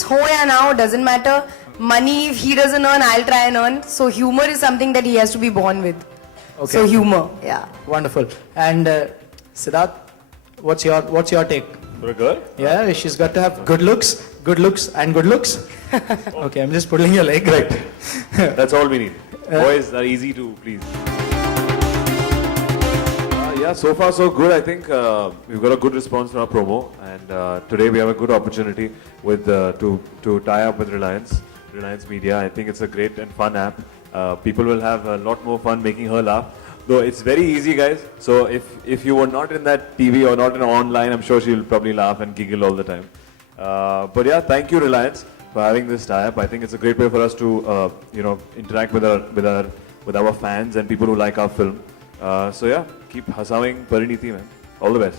views ho ya na ho doesn't matter. Money, if he doesn't earn, I'll try and earn. So humor is something that he has to be born with. Okay. So humor, yeah. Wonderful. And Siddharth, what's your take? For a girl? Yeah, she's got to have good looks, and good looks. Okay, I'm just pulling your leg. Right. That's all we need. Boys are easy to please. Yeah, so far so good. I think we've got a good response from our promo, and today we have a good opportunity with to tie up with Reliance Media. I think it's a great and fun app. People will have a lot more fun making her laugh. Though it's very easy, guys. So if you were not in that TV or not in online, I'm sure she'll probably laugh and giggle all the time. But yeah, thank you Reliance for having this tie-up. I think it's a great way for us to interact with our fans and people who like our film. So yeah, keep hustling Parineeti, man. All the best.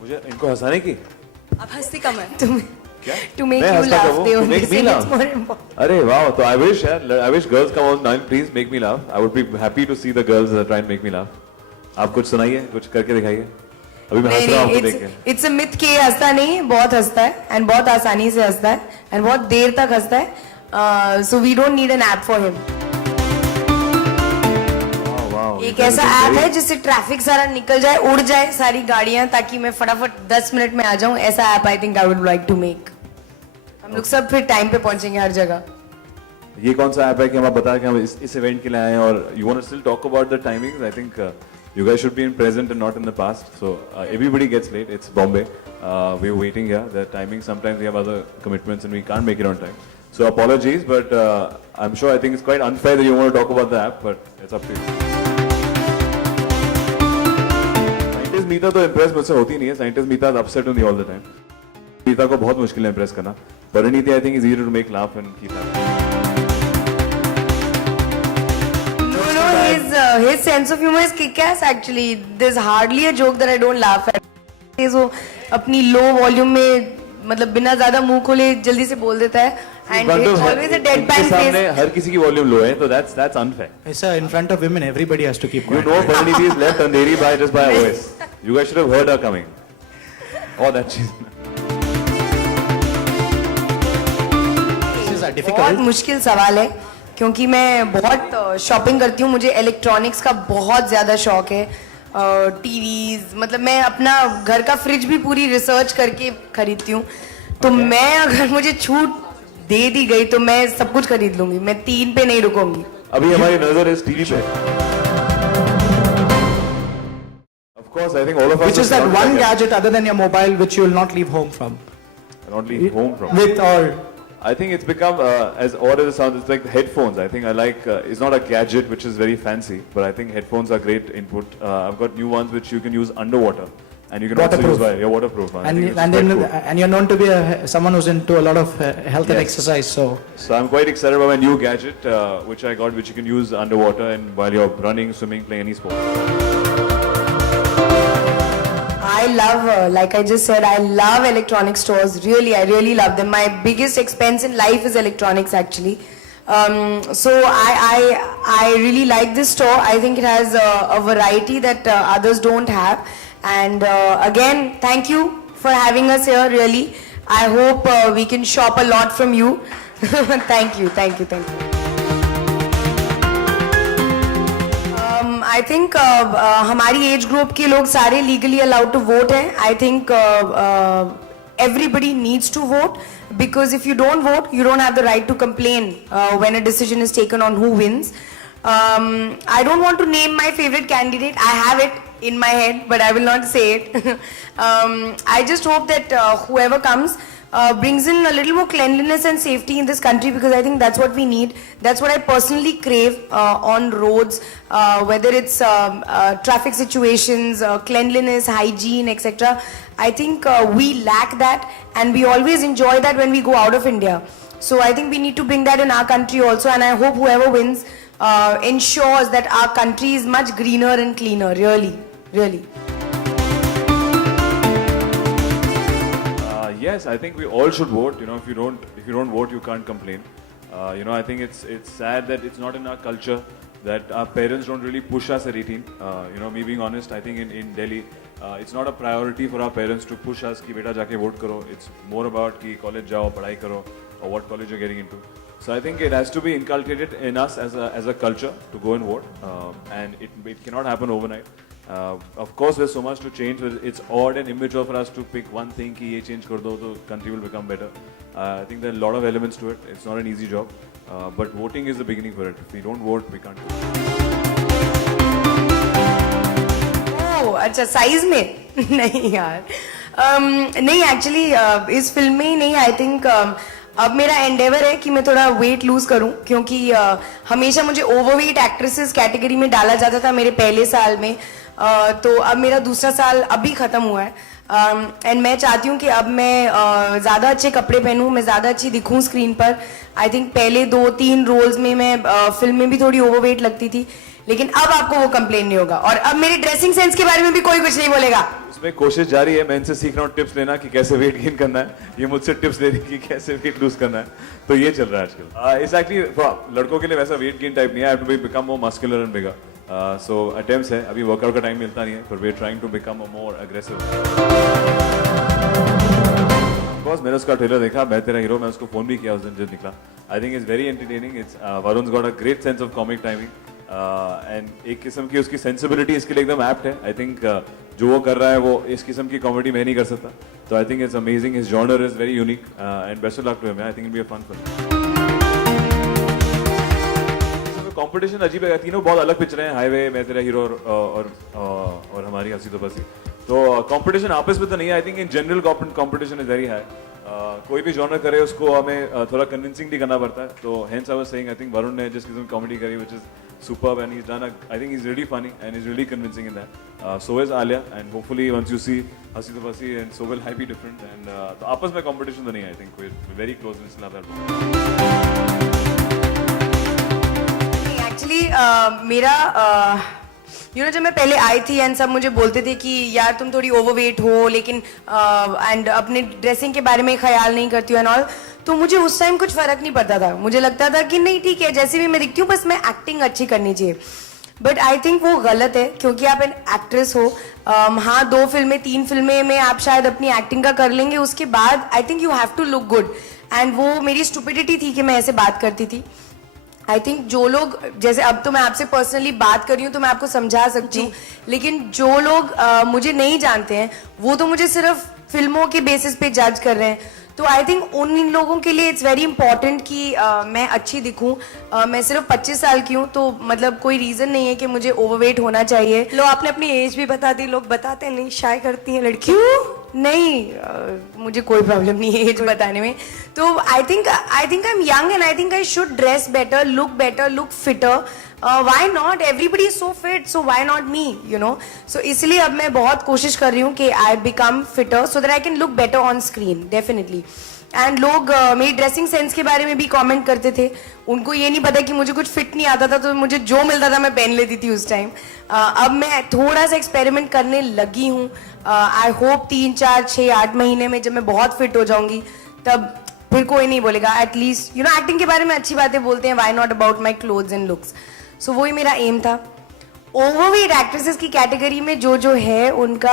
मुझे इनको हंसाने की? अब हंसती कम है क्या? To make मैं you हंसता laugh. करूँ? They To only make me say laugh? it's more important. अरे वाह, तो I wish girls come online, please make me laugh. I would be happy to see the girls try and make me laugh. आप कुछ सुनाइए, कुछ करके दिखाइए. अभी मैं हंस रहा हूँ आपको देख के. It's a myth कि हंसता नहीं, बहुत हंसता है and बहुत आसानी से हंसता है and बहुत देर तक हंसता है. So we don't need an app for him. एक ऐसा ऐप है जिससे ट्रैफिक सारा निकल जाए, उड़ जाए सारी गाड़ियां, ताकि मैं फटाफट 10 मिनट में आ जाऊं. ऐसा app I think I would like to make. हम लोग सब फिर टाइम पे पहुंचेंगे हर जगह. ये कौन सा ऐप है कि हम आप बता कि हम इस इवेंट के लिए आए हैं और you want to still talk about the timings? I think you guys should be in present and not in the past. So everybody gets late. It's Bombay. We're waiting here. The timing, sometimes we have other commitments and we can't make it on time. So apologies, but I'm sure I think it's quite unfair that you want to talk about the app, but it's up to you. Scientist Meeta तो impress मुझसे होती नहीं है. Scientist Meeta is upset on me all the time. Meeta को बहुत मुश्किल है impress करना. Parineeti I think is easier to make laugh and keep happy. His sense of humor is kick-ass actually. There's hardly a joke that I don't laugh at. वो अपनी low volume में मतलब बिना ज़्यादा मुंह खोले जल्दी से बोल देता है. And it's always a deadpan face. हर किसी की volume low है, तो that's unfair. Sir, in front of women, everybody has to keep quiet. You know Parineeti is left andheri by just by her voice. You guys should have heard her coming. Oh, that she's. This is a बहुत difficult. मुश्किल सवाल है क्योंकि मैं बहुत shopping करती हूँ. मुझे इलेक्ट्रॉनिक्स का बहुत ज़्यादा शौक है. टीवीज, मतलब मैं अपना घर का फ्रिज भी पूरी रिसर्च करके खरीदती हूँ. तो मैं अगर मुझे छूट दे दी गई तो मैं सब कुछ खरीद लूंगी. मैं 3 पे नहीं रुकूंगी. अभी हमारी नजर इस टीवी पे. Of course, I think all of us. Which is that one gadget other than your mobile which you will not leave home from? Not leave home from. With or. I think it's become as odd as it sounds. It's like the headphones. I think I like. It's not a gadget which is very fancy, but I think headphones are great input. I've got new ones which you can use underwater, and you can also use while you're waterproof. And you're known to be someone who's into a lot of health and exercise. So I'm quite excited about my new gadget which I got, which you can use underwater and while you're running, swimming, playing any sport. I love, like I just said, I love electronic stores. Really, I really love them. My biggest expense in life is electronics, actually. So I really like this store. I think it has a variety that others don't have. And again, thank you for having us here. Really, I hope we can shop a lot from you. Thank you, thank you, thank you. I think हमारी age group के लोग सारे legally allowed to vote हैं. I think everybody needs to vote, because if you don't vote, you don't have the right to complain when a decision is taken on who wins. I don't want to name my favorite candidate. I have it in my head, but I will not say it. I just hope that whoever comes brings in a little more cleanliness and safety in this country, because I think that's what we need. That's what I personally crave on roads, whether it's traffic situations, cleanliness, hygiene, etc. I think we lack that, and we always enjoy that when we go out of India. So I think we need to bring that in our country also, and I hope whoever wins ensures that our country is much greener and cleaner. Really, really. Yes, I think we all should vote. You know, if you don't vote, you can't complain. You know, I think it's sad that it's not in our culture, that our parents don't really push us at 18. You know, me being honest, I think in Delhi, It's not a priority for our parents to push us कि बेटा जाके vote करो. It's more about कि college जाओ, पढ़ाई करो, or what college you're getting into. So I think it has to be inculcated in us as a culture to go and vote, and it cannot happen overnight. Of course, there's so much to change. It's odd and immature for us to pick one thing कि ये change कर दो तो country will become better. I think there are a lot of elements to it. It's not an easy job, but voting is the beginning for it. If we don't vote, we can't do it. अच्छा size में नहीं यार नहीं actually इस film में ही नहीं I think अब मेरा एंडेवर है कि मैं थोड़ा वेट लूज करूं क्योंकि हमेशा मुझे ओवरवेट एक्ट्रेसेस कैटेगरी में डाला जाता था मेरे पहले साल में तो अब मेरा दूसरा साल अभी खत्म हुआ है एंड मैं चाहती हूँ कि अब मैं ज़्यादा अच्छे कपड़े पहनूं मैं ज़्यादा अच्छी दिखूं स्क्रीन पर आई थिंक पहले 2-3 रोल्स में मैं फिल्म में भी थोड़ी ओवरवेट लगती थी लेकिन अब आपको वो कंप्लेन नहीं होगा और अब मेरी ड्रेसिंग सेंस के बारे में भी कोई कुछ नहीं बोलेगा इसमें कोशिश जारी है मैं इनसे सीख रहा हूँ टिप्स लेना कि कैसे वेट गेन करना है ये मुझसे टिप्स ले रही कि कैसे वेट लूज करना है तो ये चल रहा है आजकल इट्स एक्चुअली लड़कों के लिए वैसा वेट गेन टाइप नहीं है I have to become more muscular and bigger so attempts है अभी वर्कआउट का टाइम मिलता नहीं है पर we are trying to become a more aggressive boss मैंने उसका ट्रेलर देखा मैं तेरा हीरो मैं उसको फोन भी किया उस दिन जब निकला I think it's very entertaining it's Varun's got a great sense of comic timing and एक किस्म की उसकी सेंसिबिलिटी इसके लिए एकदम एप्ट है आई थिंक जो वो कर रहा है वो इस किस्म की कॉमेडी मैं नहीं कर सकता तो I think it's amazing his genre is very unique and best of luck to him I think it be a fun film competition अजीब है तीनों बहुत अलग पिक्चर हैं हाईवे मैं तेरा हीरो और हमारी हंसी तो बसी तो कंपटीशन आपस में तो नहीं है I think in general competition is very high कोई भी जॉनर करे उसको हमें थोड़ा कन्विंसिंग भी करना पड़ता है तो hence I was saying I think Varun ने जिस किस्म की कॉमेडी करी which is superb and he's done I think he's really funny and he's really convincing in that so is Alia and hopefully once you see Hasi to Basi and so will I be different and तो आपस में competition तो नहीं है I think we're very close and still have that actually मेरा you know जब मैं पहले आई थी एंड सब मुझे बोलते थे कि यार तुम थोड़ी ओवरवेट हो लेकिन एंड अपने ड्रेसिंग के बारे में ख्याल नहीं करती हो एंड ऑल तो मुझे उस टाइम कुछ फर्क नहीं पड़ता था मुझे लगता था कि नहीं ठीक है जैसे भी मैं दिखती हूँ बस मैं एक्टिंग अच्छी करनी चाहिए बट आई थिंक वो गलत है क्योंकि आप एन एक्ट्रेस हो हाँ 2 फिल्में 3 फिल्में में आप शायद अपनी एक्टिंग का कर लेंगे उसके बाद I think you have to look good and वो मेरी स्टुपिडिटी थी कि मैं ऐसे बात करती थी आई थिंक जो लोग जैसे अब तो मैं आपसे पर्सनली बात कर रही हूँ तो मैं आपको समझा सकती हूँ लेकिन जो लोग मुझे नहीं जानते हैं वो तो मुझे सिर्फ फिल्मों के बेसिस पे जज कर रहे हैं तो आई थिंक उन लोगों के लिए इट्स वेरी इंपॉर्टेंट कि मैं अच्छी दिखूं मैं सिर्फ 25 साल की हूँ तो मतलब कोई रीजन नहीं है कि मुझे ओवरवेट होना चाहिए लो आपने अपनी एज भी बता दी लोग बताते नहीं शाय करती हैं लड़की क्यों नहीं मुझे कोई प्रॉब्लम नहीं है एज बताने में तो I think I am young and I think I should dress better look fitter why not everybody is so fit so why not me you know so इसलिए अब मैं बहुत कोशिश कर रही हूँ कि I become fitter so that I can look better on screen definitely and लोग मेरी ड्रेसिंग सेंस के बारे में भी कमेंट करते थे उनको ये नहीं पता कि मुझे कुछ फिट नहीं आता था तो मुझे जो मिलता था मैं पहन लेती थी उस टाइम अब मैं थोड़ा सा एक्सपेरिमेंट करने लगी हूँ आई होप 3-4-6-8 महीने में जब मैं बहुत फिट हो जाऊंगी तब फिर कोई नहीं बोलेगा एटलीस्ट यू नो एक्टिंग के बारे में अच्छी बातें बोलते हैं why not about my clothes and looks so वही मेरा एम था ओवरवेट एक्ट्रेसेस की कैटेगरी में जो है उनका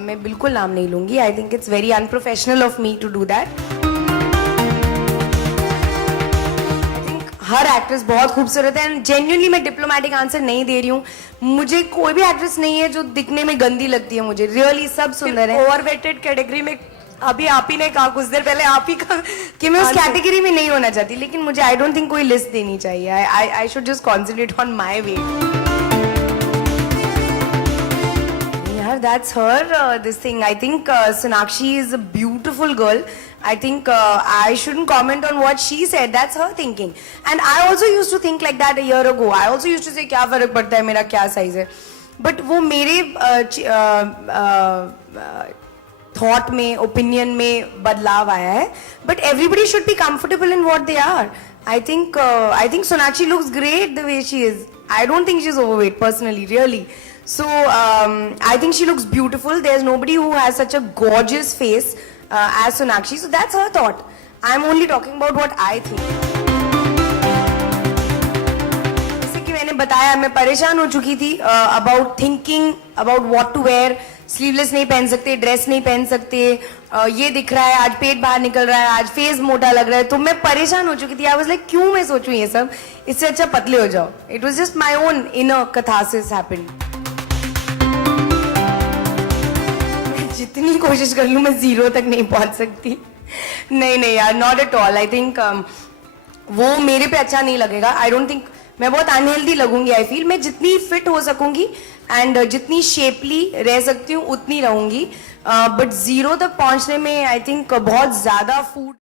मैं बिल्कुल नाम नहीं लूंगी I think it's very unprofessional of me to do that I think हर एक्ट्रेस बहुत खूबसूरत है एंड जेन्युइनली मैं डिप्लोमेटिक आंसर नहीं दे रही हूँ मुझे कोई भी एक्ट्रेस नहीं है जो दिखने में गंदी लगती है मुझे रियली सब सुंदर है ओवरवेटेड कैटेगरी में अभी आप ही ने कहा कुछ देर पहले आप ही का कि मैं उस कैटेगरी में नहीं होना चाहती लेकिन मुझे आई डोंट थिंक कोई लिस्ट देनी चाहिए I should just concentrate on my weight यार that's her this thing I think Sonakshi is a beautiful girl I think I shouldn't comment on what she said. That's her thinking. And I also used to think like that a year ago. I also used to say क्या फर्क पड़ता है मेरा क्या size है but वो मेरे thought में ओपिनियन में बदलाव आया है but everybody should be comfortable in what they are I think Sonakshi looks great the way she is I don't think she is overweight personally really so I think she looks beautiful there is nobody who has such a gorgeous face as Sonakshi so that's her thought I'm only talking about what I think जैसे कि मैंने बताया, मैं परेशान हो चुकी थी about thinking about what to wear. Sleeveless नहीं पहन सकते, ड्रेस नहीं पहन सकते, ये दिख रहा है, आज पेट बाहर निकल रहा है, आज फेस मोटा लग रहा है. तो मैं परेशान हो चुकी थी. आई वाज लाइक क्यों मैं सोचूं ये सब, इससे अच्छा पतले हो जाओ. It was just my own inner catharsis happened. जितनी कोशिश कर लूं मैं 0 तक नहीं पहुंच सकती. नहीं यार, not at all. I think वो मेरे पे अच्छा नहीं लगेगा. आई डोंट थिंक मैं बहुत अनहेल्दी लगूंगी. आई फील मैं जितनी फिट हो सकूंगी एंड जितनी शेपली रह सकती हूँ उतनी रहूंगी. बट 0 तक पहुंचने में आई थिंक बहुत ज्यादा फूड